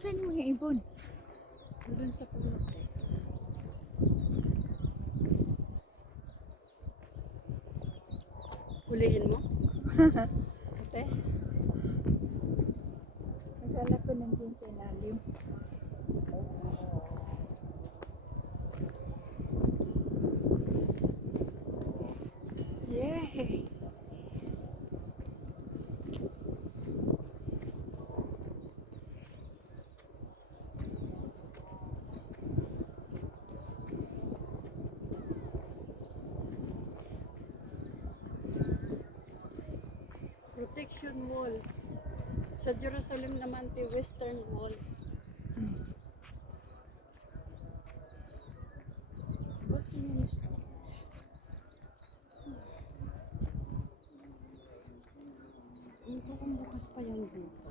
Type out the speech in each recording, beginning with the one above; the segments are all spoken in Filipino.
Saan yung mga ibon? Doon sa puno. Hulihin mo? Ate? Akala ko nandiyan sa ilalim. Yay! Protection Wall. Sa Jerusalem naman, the Western Wall. Ba't yun yung start? Ito kung bukas pa yan dito.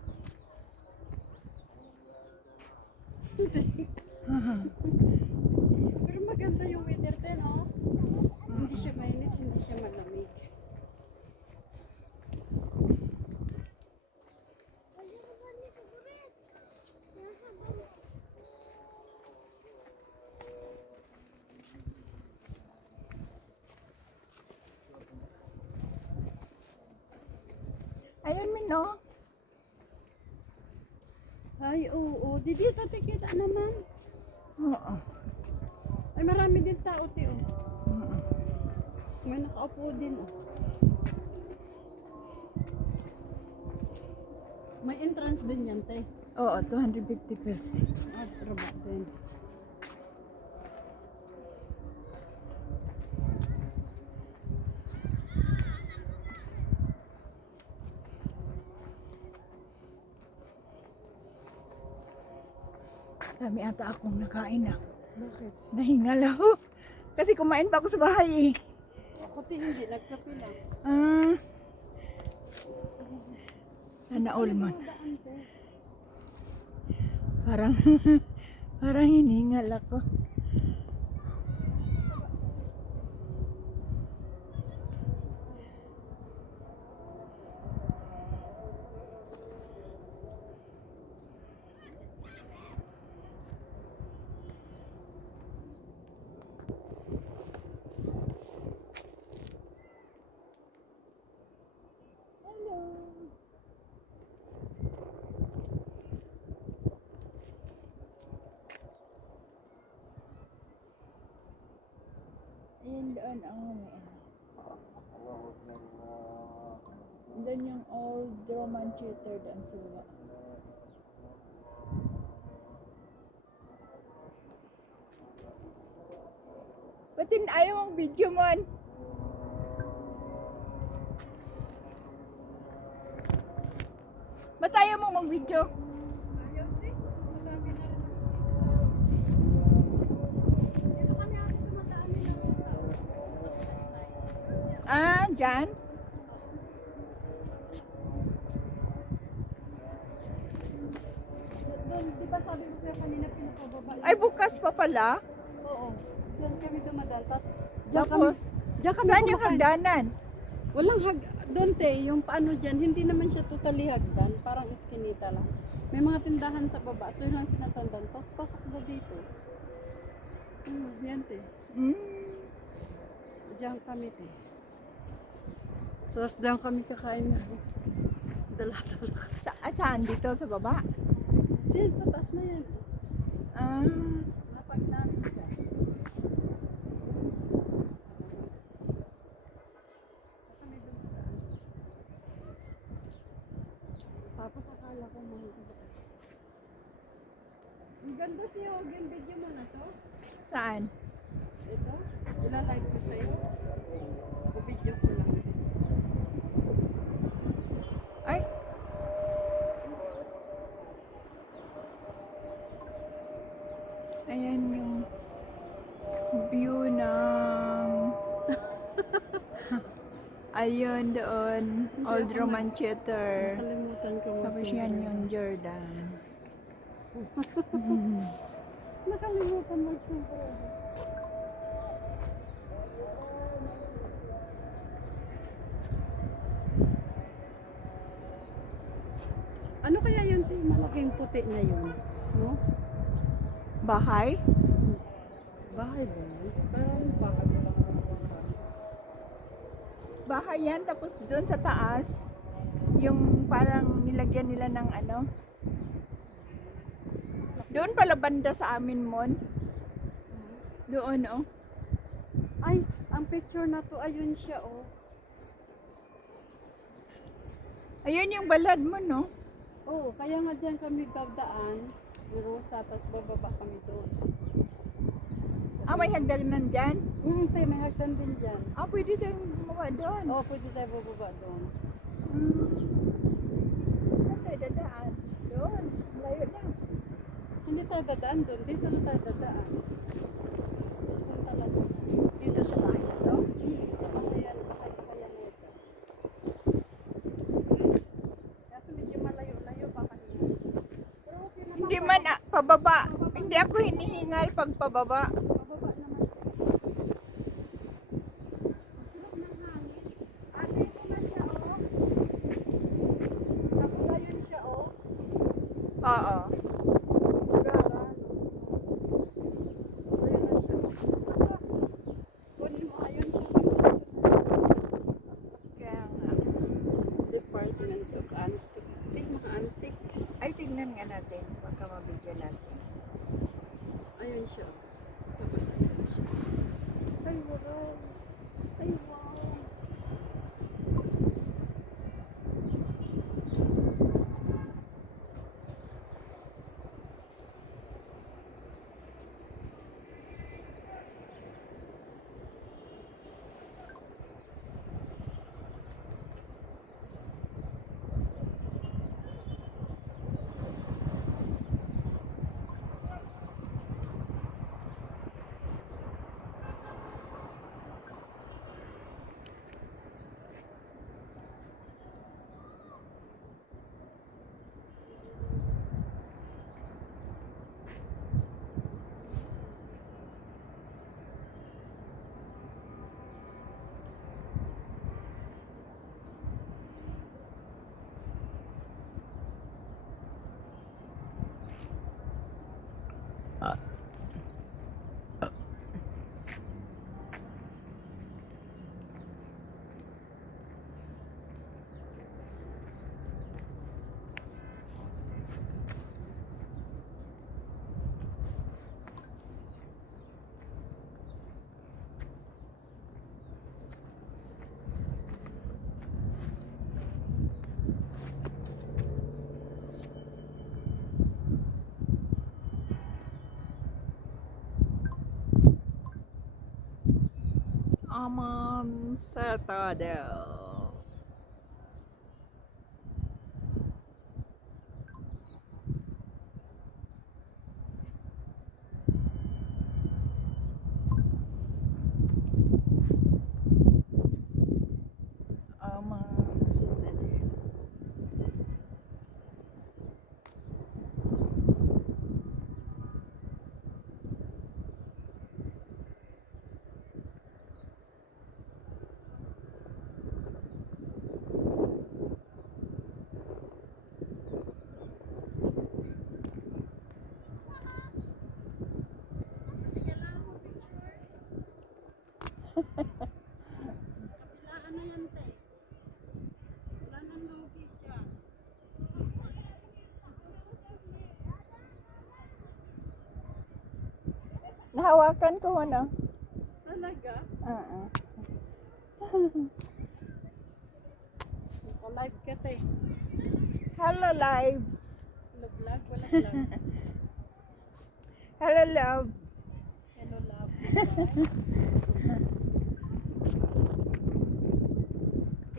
Pero maganda yung weather din, oh. Hindi siya mainit, hindi siya malamig. Ayun, Mino. Ay, oo. Di dito tikita naman. Oo. Ay, marami din tao, Tio. Oo. May nakaupo din, oh. May entrance din yan, te. Oo, 250 pesos. Ah, traba din. Dami ata akong nakain na. Bakit? Nahingal ako. Kasi kumain pa ako sa bahay eh. Ako, te, hindi. Nagkape lang. Ah. Sana all man. Daan, te. Parang, parang hiningal ako. Ayan doon ang doon yung old Roman theater doon sa baba. Ba't ayaw mong video mon? Ba't ayaw mong mag-video? Ayaw, te. Madami na rin. Dito kami ako tumataan nila sa Ah, dyan? doon, di ba sabi ko sa'yo kanina pinapababa? Ay, bukas pa pala. Oo. Doon kami dumadaan. Tapos, diyan kami saan yung kumakain. hagdanan? Walang doon, te, yung paano dyan, hindi naman siya totally hagdan, parang iskinita lang. May mga tindahan sa baba, so yun lang tinatandaan. Tapos pasok na dito. Yan, te. Diyan kami, te. So, diyan kami kakain na. Dala-dala. Saan? Dito sa baba? Diyan, sa taas na yan. Ah, Napag namin dyan. Tapos akala ko mahigit. Ang ganda, Tio. Yung video mo na to. saan? Ito. Ilalive ko sa'yo. Video ko lang. Ay, ayan yung view ng ayun doon, Old Roman Theater. Nakalimutan ko Tapos yan yung Jordan. Nakalimutan mag-super. Ano kaya yung yan, te, malaking puti na yun. No? Bahay? Bahay ba yun? Parang bahay lang. Bahay yan, tapos doon sa taas, yung parang nilagyan nila ng ano. Doon pala banda sa amin, Mon. Doon, oh. Ay, ang picture na to, ayun siya, oh. Ayun yung balad mo, no? Oo, kaya nga dyan kami dadaan, yung Rosa, tapos bababa kami doon. Ah, may hagdanan dyan? Te, may hagdan din dyan. Ah, pwede tayong gumawa doon. Oo, pwede tayo bababa doon. Saan tayo dadaan? Doon. Layo na. Hindi tayo dadaan doon, dito na tayo dadaan. Tapos punta na doon. Dito sa bahay na to. Sa bahayan na ito. Kasi medyo malayo-layo pa kanina. Pero okay naman. Hindi man, pababa. Hindi ako hinihingal pag pababa. Bababa naman. Sulok ng hangin. Ate, ito na siya, oh. Tapos ayun siya, oh. Oo. Garan. So, yun na siya. Kunin mo, ayun siya. Kaya nga. Department of Antiques. Mga antique. Ay, tignan nga natin. Baka mabigyan natin. Ayun siya. Tapos ayun siya. Ay, wow. Ay, wow. Amon Citadel. Amon Citadel. Kapilaan na yan, te. Wala nang lugi dyan. Nahawakan ko, ano? Talaga? Oo. Naka-live ka, te. Hello, live. Vlog, wala vlog. Hello, love. Hello, love.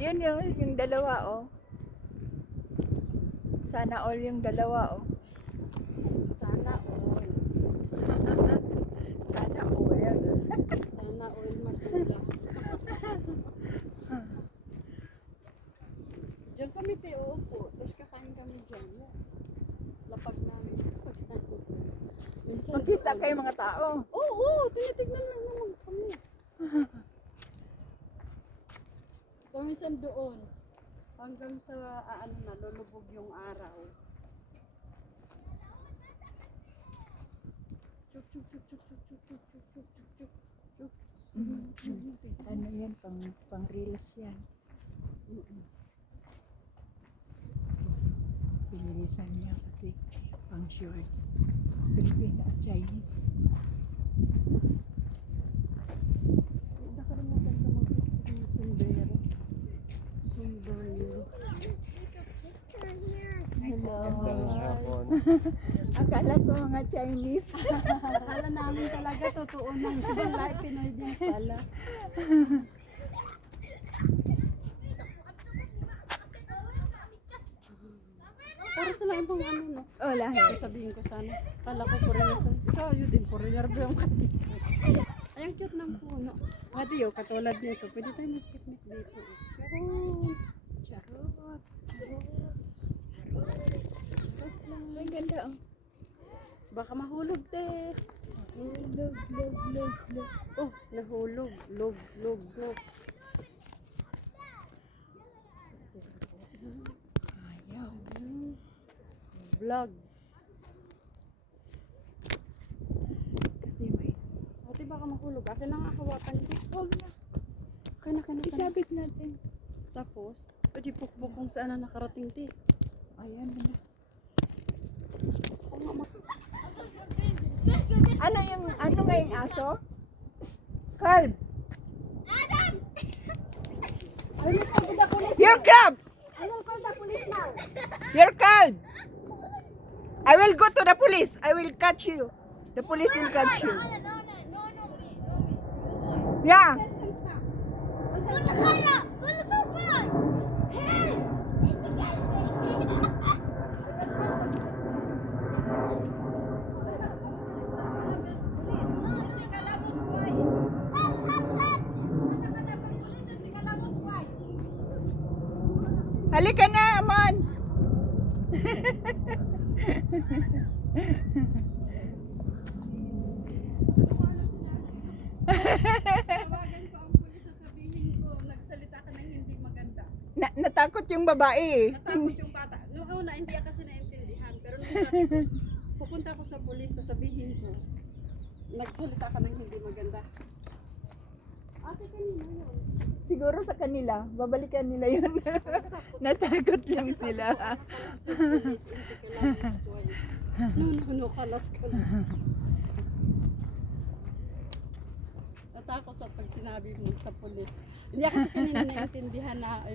Yun yung dalawa, oh. Sana all yung dalawa, oh. Sana oil. Sana all. Sana oil masulat. Diyan kami, te, uupo. Tapos kakain kami dyan. Lapag namin. Minsan Magkita doon. kayo mga tao. Oo, tinitignan lang naman kami. Paminsan doon. Hanggang sa ano na, lulubog yung araw. Chuk, chuk, chuk, chuk, chuk, chuk, chuk, chuk, chuk, chuk, chuk, chuk. Ano yan, pang reels yan. Pinilisan niya kasi pang short. Filipino at Chinese. Nakalimutan ka mag-picture ng sombrero. Sombrero. Hello. Akala ko mga Chinese. Akala namin talaga totoo nang Pinoy, Pinoy din pala. Para sa lang pang ano, no? Oh, lahat. Sasabihin ko sana. Kala ko foreigner sa... Ikaw, yun din, foreigner ba yung kanina? Ay, ang cute ng puno. Ate, yo, katulad nito. Pwede tayo mag-picnic dito. Charot. Charot. Charot lang. Ang ganda oh. Baka mahulog, te. Log. Oh, nahulog. Log. Ayaw. Vlog. Kasi may... Ate, baka mahulog. Akin lang ang hawakan ko. Huwag na. Kana. Isabit natin. Tapos, pwede pukpok kung saan na nakarating, te. Ayan na. Oo nga, Ano nga yung aso? Calm. You're calm. You're calm. I will go to the police. I will catch you. The police will catch you. Yeah. Halika na, Amon. tawagan ko ang pulis, sasabihin ko, nagsalita ka ng hindi maganda. Natakot yung babae. Natakot yung bata. Noong una, hindi ka kasi naintindihan. Pero nung sabi ko, pupunta ko sa pulis, sasabihin ko, nagsalita ka ng hindi maganda. Ate, kanina yun. Siguro sa kanila, babalikan nila yun. Natakot lang sila. Pulis, hindi ka lang twice. No, kalas ka lang. Natakot sa pag sinabi mo sa pulis. Hindi ako kasi kanina naintindihan na